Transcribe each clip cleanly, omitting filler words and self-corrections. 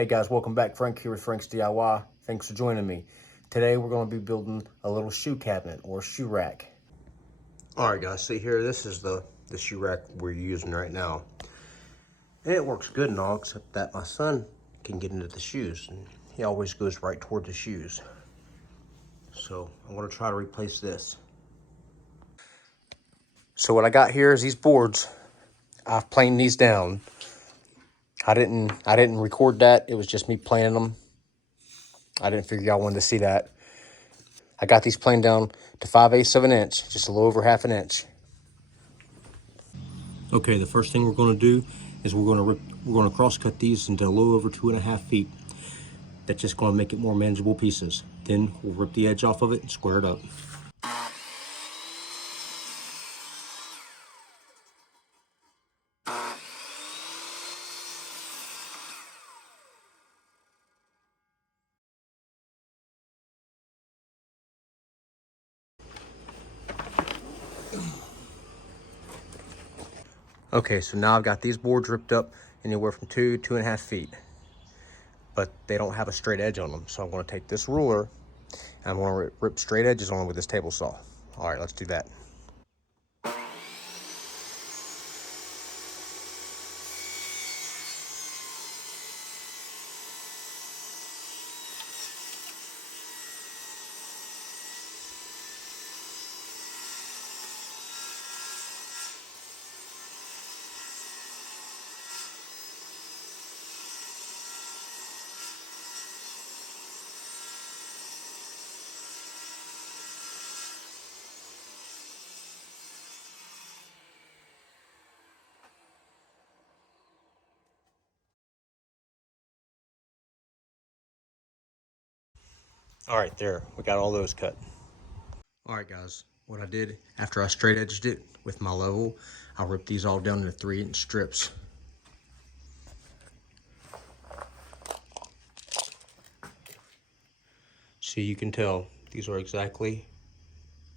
Hey guys, welcome back. Frank here with Frank's DIY. Thanks for joining me. Today we're going to be building a little shoe cabinet or shoe rack. All right guys, see here, this is the shoe rack we're using right now. And it works good and all, except that my son can get into the shoes and he always goes right toward the shoes. So I'm going to try to replace this. So what I got here is these boards. I've planed these down. I didn't record that. It was just me planing them. I didn't figure y'all wanted to see that. I got these planed down to 5/8 of an inch, just a little over half an inch. Okay, the first thing we're going to do is we're going to cross cut these into a little over 2.5 feet. That's just going to make it more manageable pieces. Then we'll rip the edge off of it and square it up. Okay, so now I've got these boards ripped up anywhere from 2.5 feet, but they don't have a straight edge on them. So I'm going to take this ruler and I'm going to rip straight edges on with this table saw. All right, let's do that. All right, there, we got all those cut. All right, guys, what I did after I straight edged it with my level, I ripped these all down into 3-inch strips. So you can tell these are exactly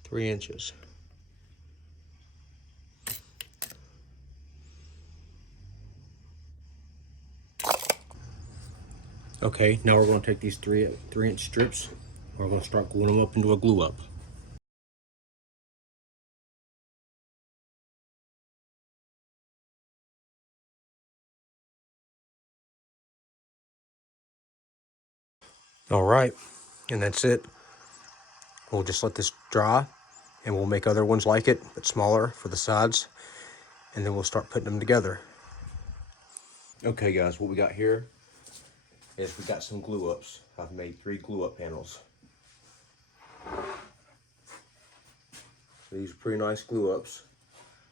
3 inches. Okay, now we're going to take these 3-inch strips. We're going to start gluing them up into a glue up. All right, and that's it. We'll just let this dry and we'll make other ones like it, but smaller for the sides. And then we'll start putting them together. Okay guys, what we got here is we got some glue ups. I've made 3 glue up panels. So these are pretty nice glue ups.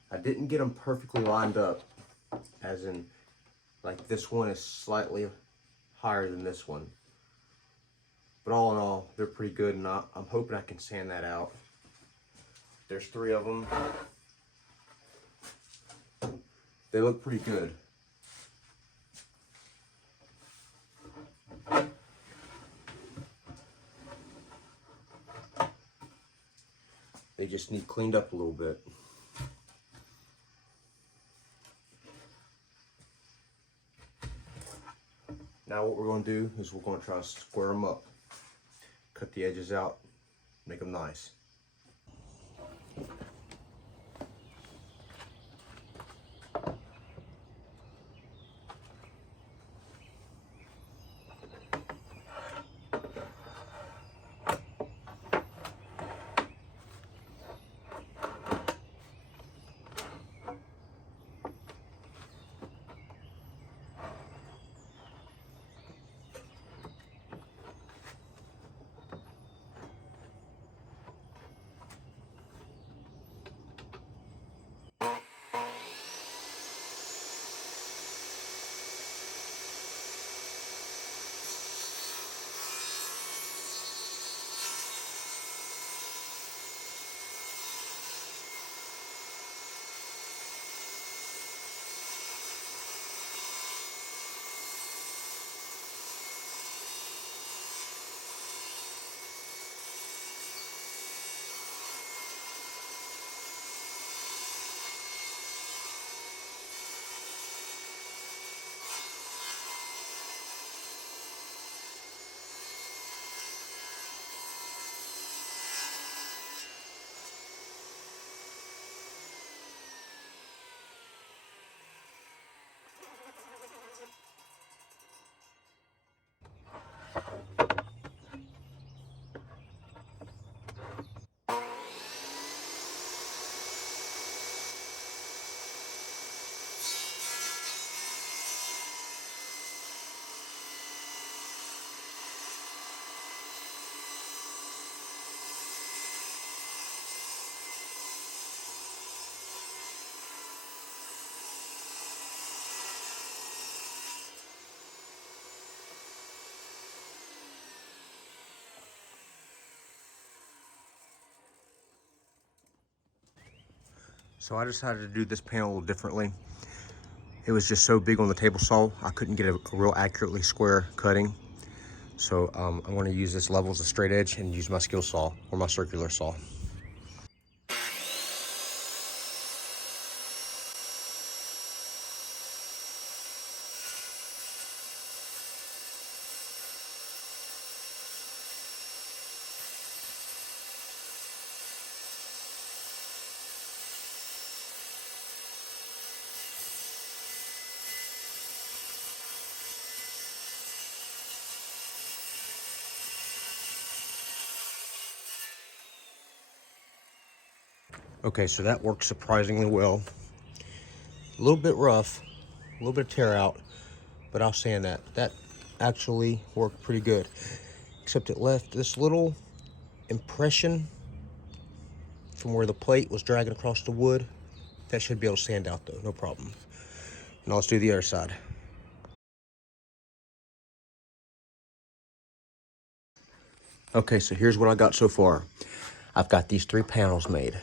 I didn't get them perfectly lined up, as in like this one is slightly higher than this one. But all in all, they're pretty good, and I'm hoping I can sand that out. There's 3 of them. They look pretty good. They just need cleaned up a little bit. Now what we're going to do is we're going to try to square them up. Cut the edges out, make them nice. so I decided to do this panel a little differently. It was just so big on the table saw, I couldn't get a real accurately square cutting. So I'm going to use this level as a straight edge and use my skill saw or my circular saw. Okay, so that worked surprisingly well. A little bit rough, a little bit of tear out, but I'll sand that. That actually worked pretty good, except it left this little impression from where the plate was dragging across the wood. That should be able to sand out though, no problem. Now let's do the other side. Okay, so here's what I got so far. I've got these 3 panels made.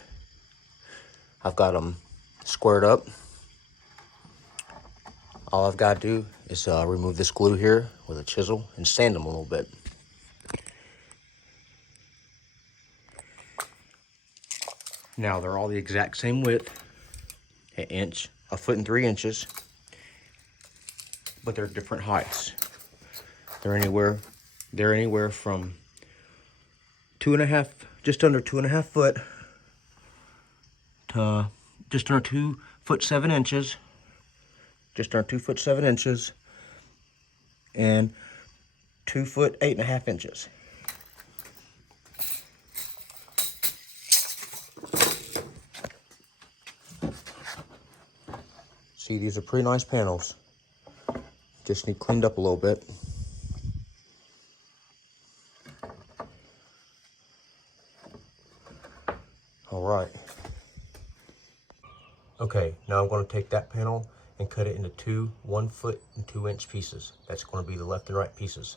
I've got them squared up. All I've got to do is remove this glue here with a chisel and sand them a little bit. Now they're all the exact same width, an inch, 1.3 inches, but they're different heights. They're anywhere from 2.5, just under 2.5 foot to just under 2'7" just under 2'7" and 2'8.5". See, these are pretty nice panels. Just need cleaned up a little bit. All right. Okay, now I'm going to take that panel and cut it into 2 1-foot and 2-inch pieces. That's going to be the left and right pieces.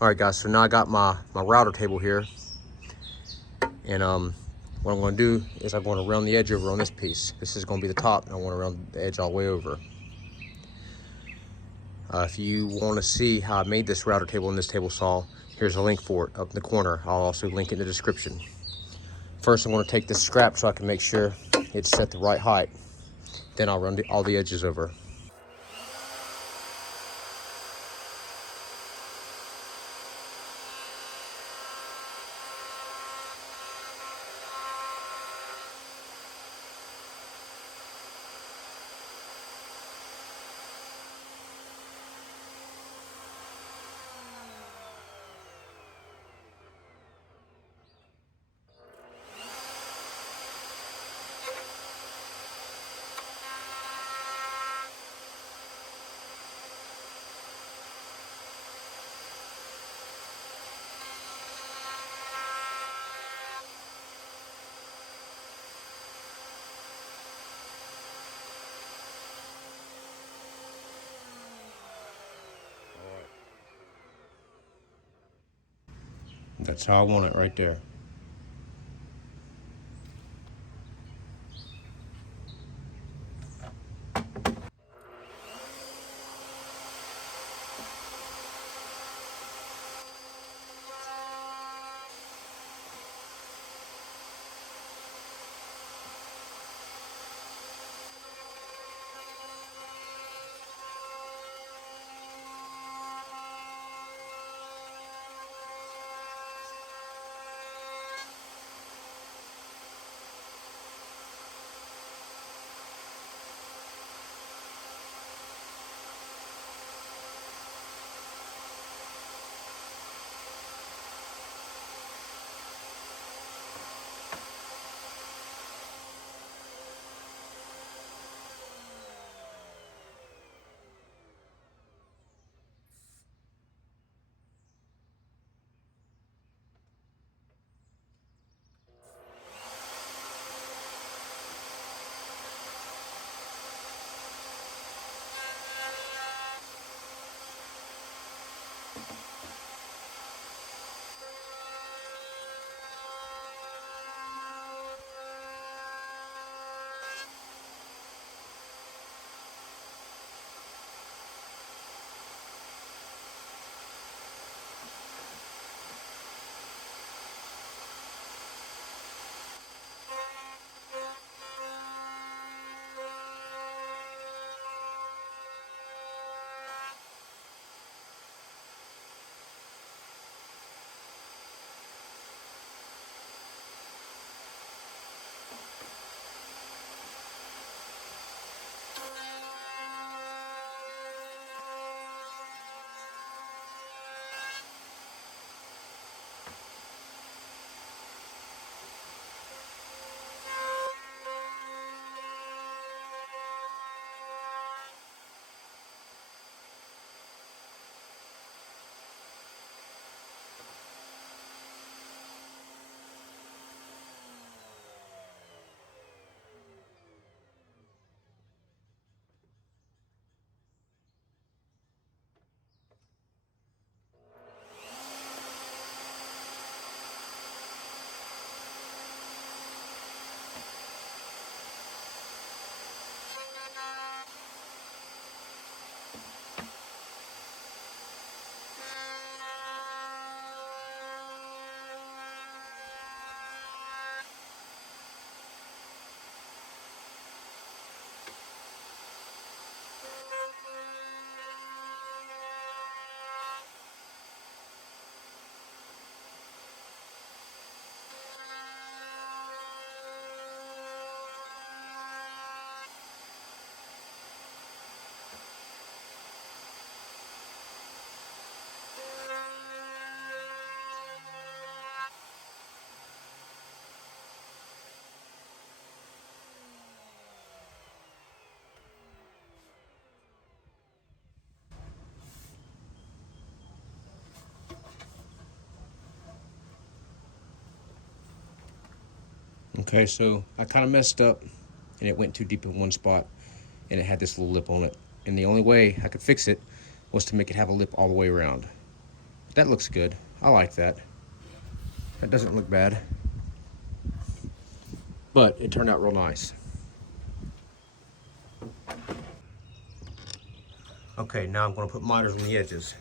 All right, guys, so now I got my router table here. And what I'm going to do is I'm going to round the edge over on this piece. This is going to be the top, and I want to round the edge all the way over. If you want to see how I made this router table and this table saw, here's a link for it up in the corner. I'll also link it in the description. First, I'm going to take this scrap so I can make sure it's set the right height. Then I'll run all the edges over. That's how I want it right there. Okay, so I kind of messed up and it went too deep in one spot and it had this little lip on it. And the only way I could fix it was to make it have a lip all the way around. That looks good. I like that. That doesn't look bad. But it turned out real nice. Okay, now I'm going to put miters on the edges.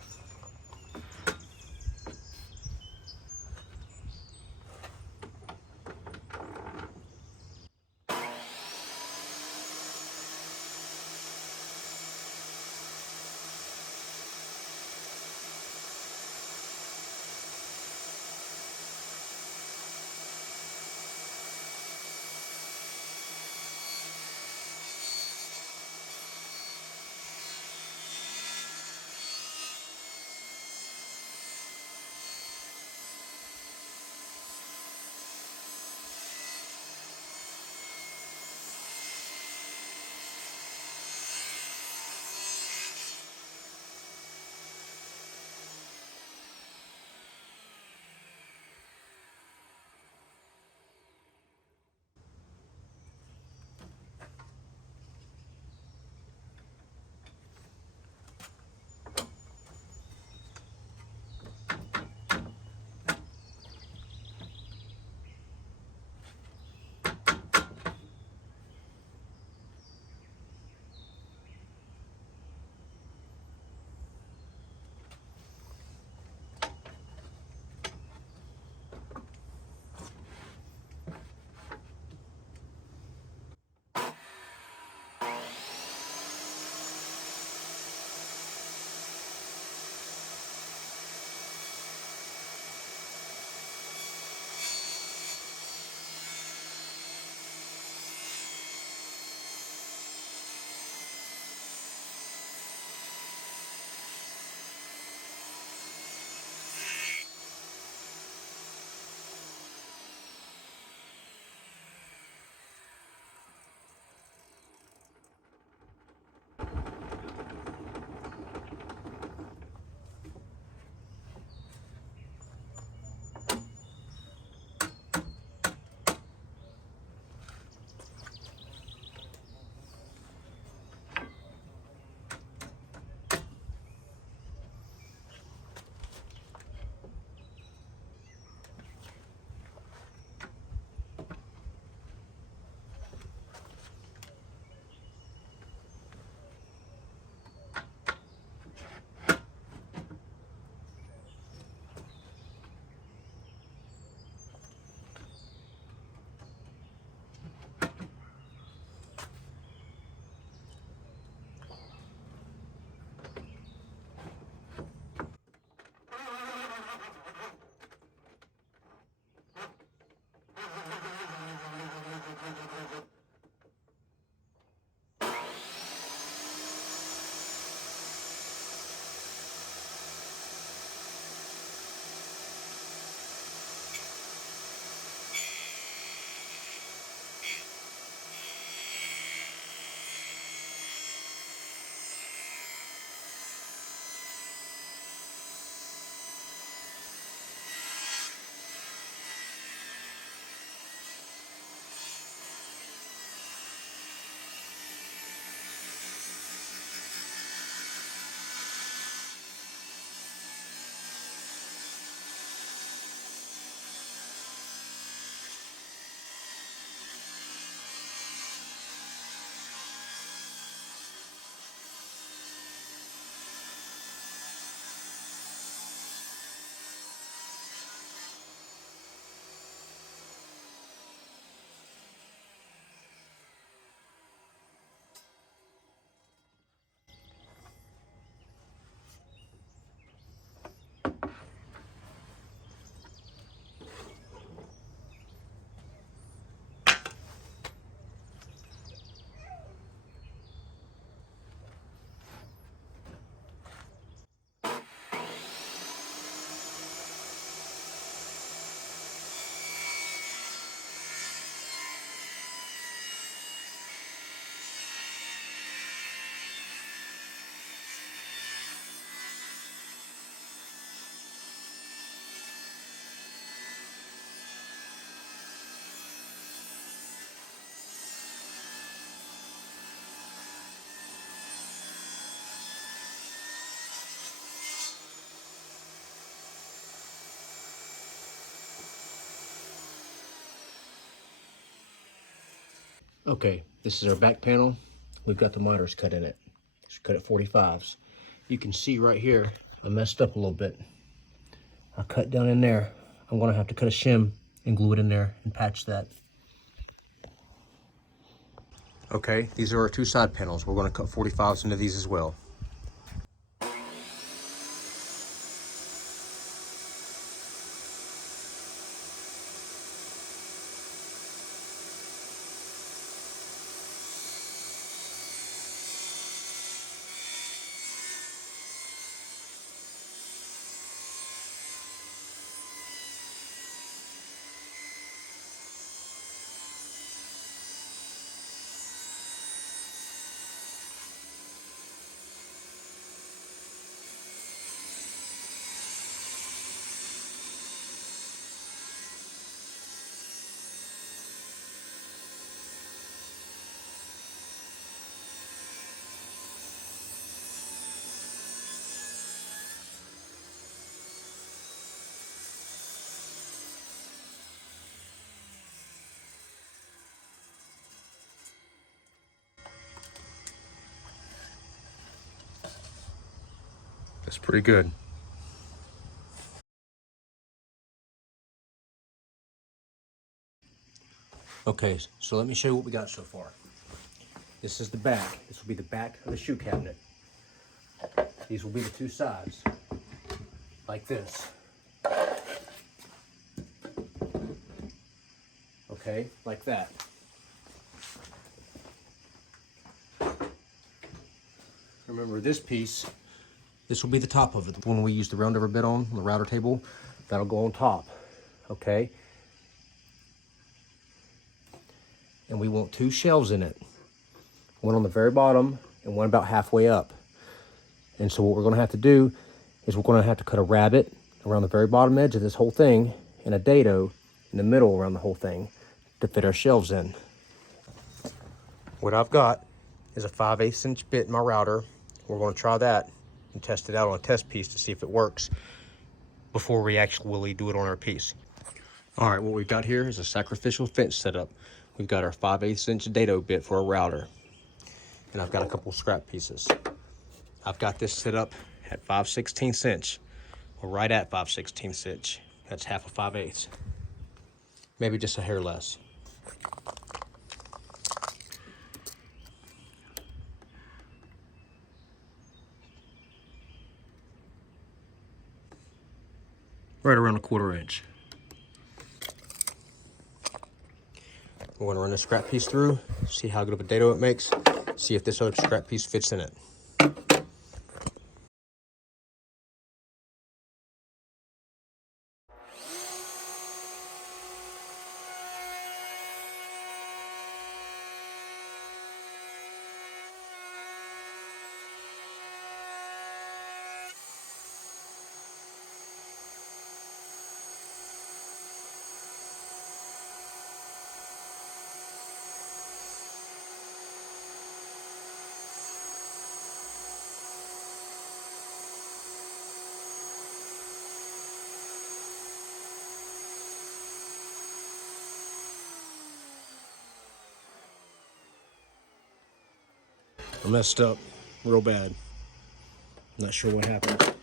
Okay, this is our back panel. We've got the monitors cut in it. It's cut at 45s. You can see right here, I messed up a little bit. I cut down in there. I'm gonna have to cut a shim and glue it in there and patch that. Okay, these are our two side panels. We're gonna cut 45s into these as well. That's pretty good. Okay, so let me show you what we got so far. This is the back. This will be the back of the shoe cabinet. These will be the two sides, like this. Okay, like that. Remember this piece, this will be the top of it. The one we use the round over bit on, the router table, that'll go on top, okay? And we want two shelves in it. One on the very bottom and one about halfway up. And so what we're gonna have to do is we're gonna have to cut a rabbet around the very bottom edge of this whole thing and a dado in the middle around the whole thing to fit our shelves in. What I've got is a 5/8 inch bit in my router. We're gonna try that and test it out on a test piece to see if it works before we actually do it on our piece. All right, what we've got here is a sacrificial fence setup. We've got our 5/8 inch dado bit for a router. And I've got a couple scrap pieces. I've got this set up at 5/16 inch, or right at 5/16 inch. That's half of 5/8. Maybe just a hair less. Right around a 1/4 inch. We're gonna run the scrap piece through, see how good of a dado it makes, see if this other scrap piece fits in it. I messed up real bad. Not sure what happened.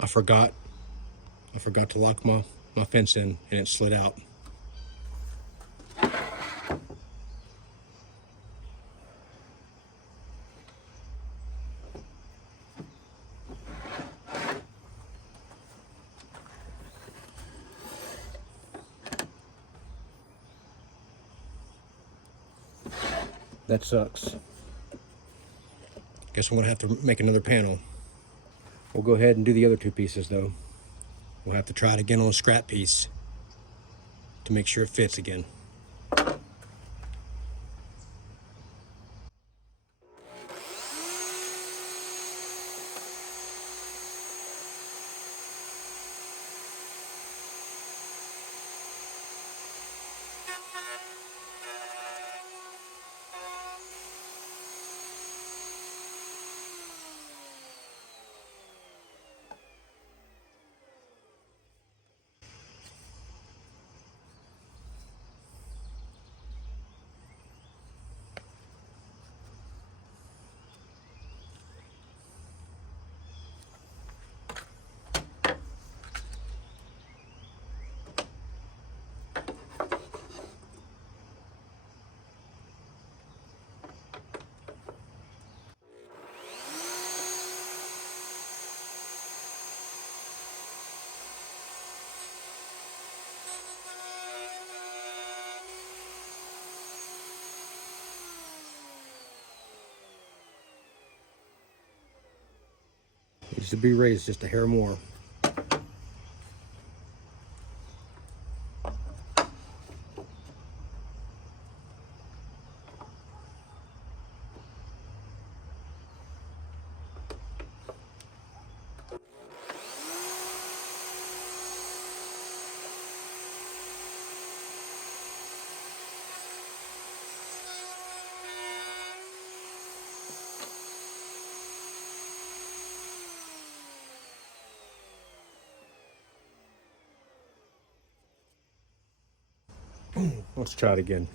I forgot to lock my fence in and it slid out. That sucks. Guess I'm gonna have to make another panel. We'll go ahead and do the other two pieces though. We'll have to try it again on a scrap piece to make sure it fits again. Needs to be raised just a hair more. Let's try it again.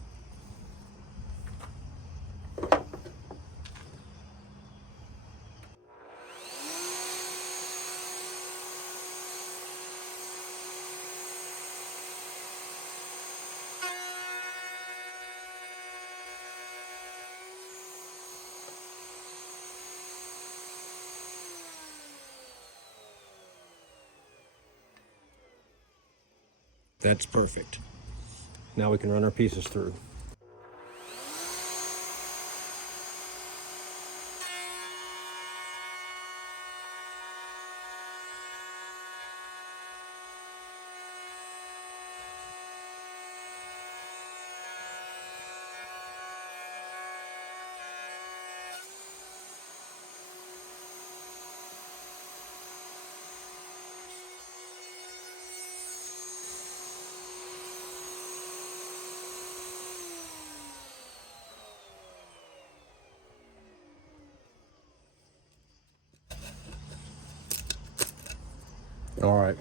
That's perfect. Now we can run our pieces through. All right.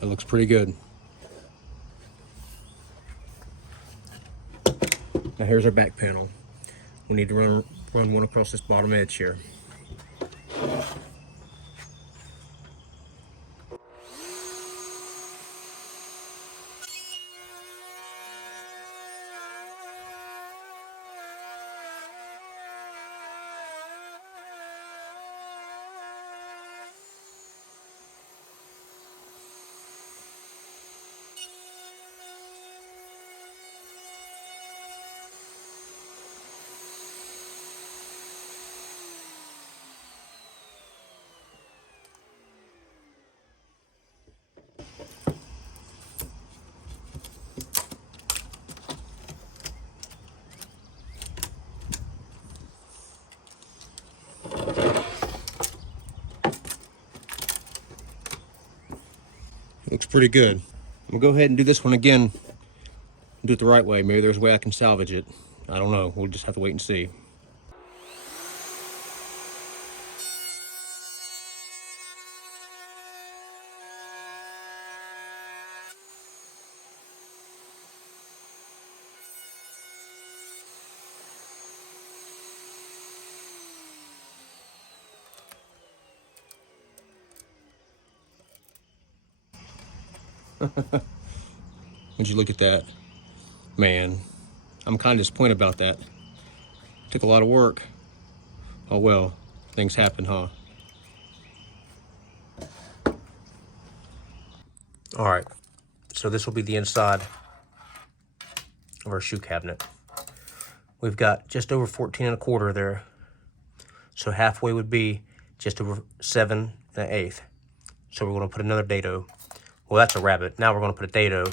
That looks pretty good. Now here's our back panel. We need to run one across this bottom edge here. Looks pretty good. I'm gonna go ahead and do this one again. Do it the right way. Maybe there's a way I can salvage it. I don't know. We'll just have to wait and see. Would you look at that? Man, I'm kind of disappointed about that. Took a lot of work. Oh well, things happen, huh? All right, so this will be the inside of our shoe cabinet. We've got just over 14 1/4 there. So halfway would be just over 7 1/8. So we're gonna put another dado. Well, that's a rabbit. Now we're gonna put a dado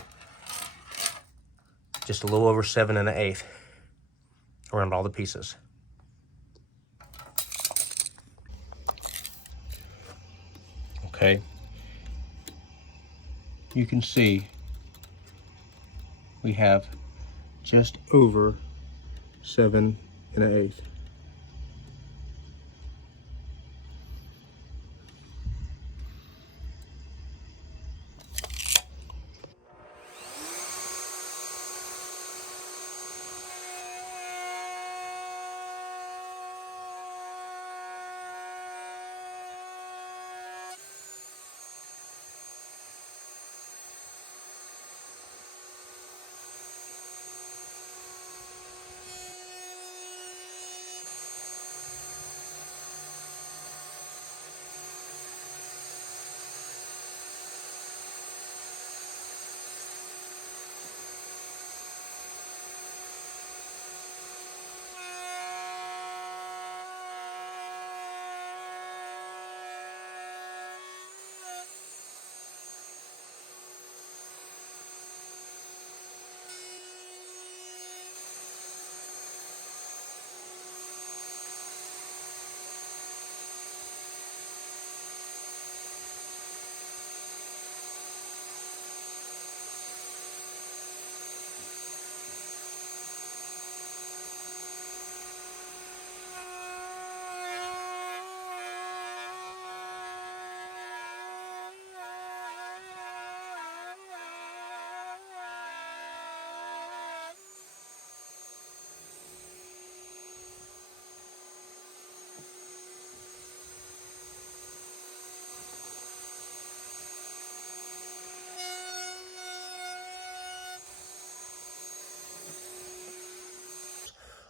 just a little over 7 1/8 around all the pieces. Okay. You can see we have just over 7 1/8.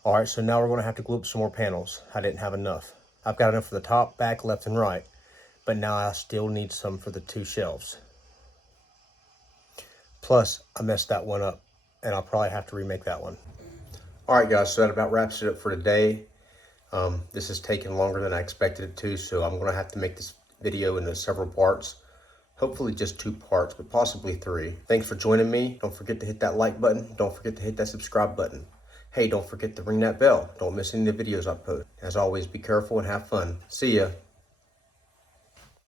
All right, so now we're gonna have to glue up some more panels. I didn't have enough. I've got enough for the top, back, left, and right, but now I still need some for the 2 shelves. Plus, I messed that one up, and I'll probably have to remake that one. All right, guys, so that about wraps it up for today. This has taken longer than I expected it to, so I'm gonna have to make this video into several parts. Hopefully just 2 parts, but possibly 3. Thanks for joining me. Don't forget to hit that like button. Don't forget to hit that subscribe button. Hey, don't forget to ring that bell. Don't miss any of the videos I post. As always, be careful and have fun. See ya.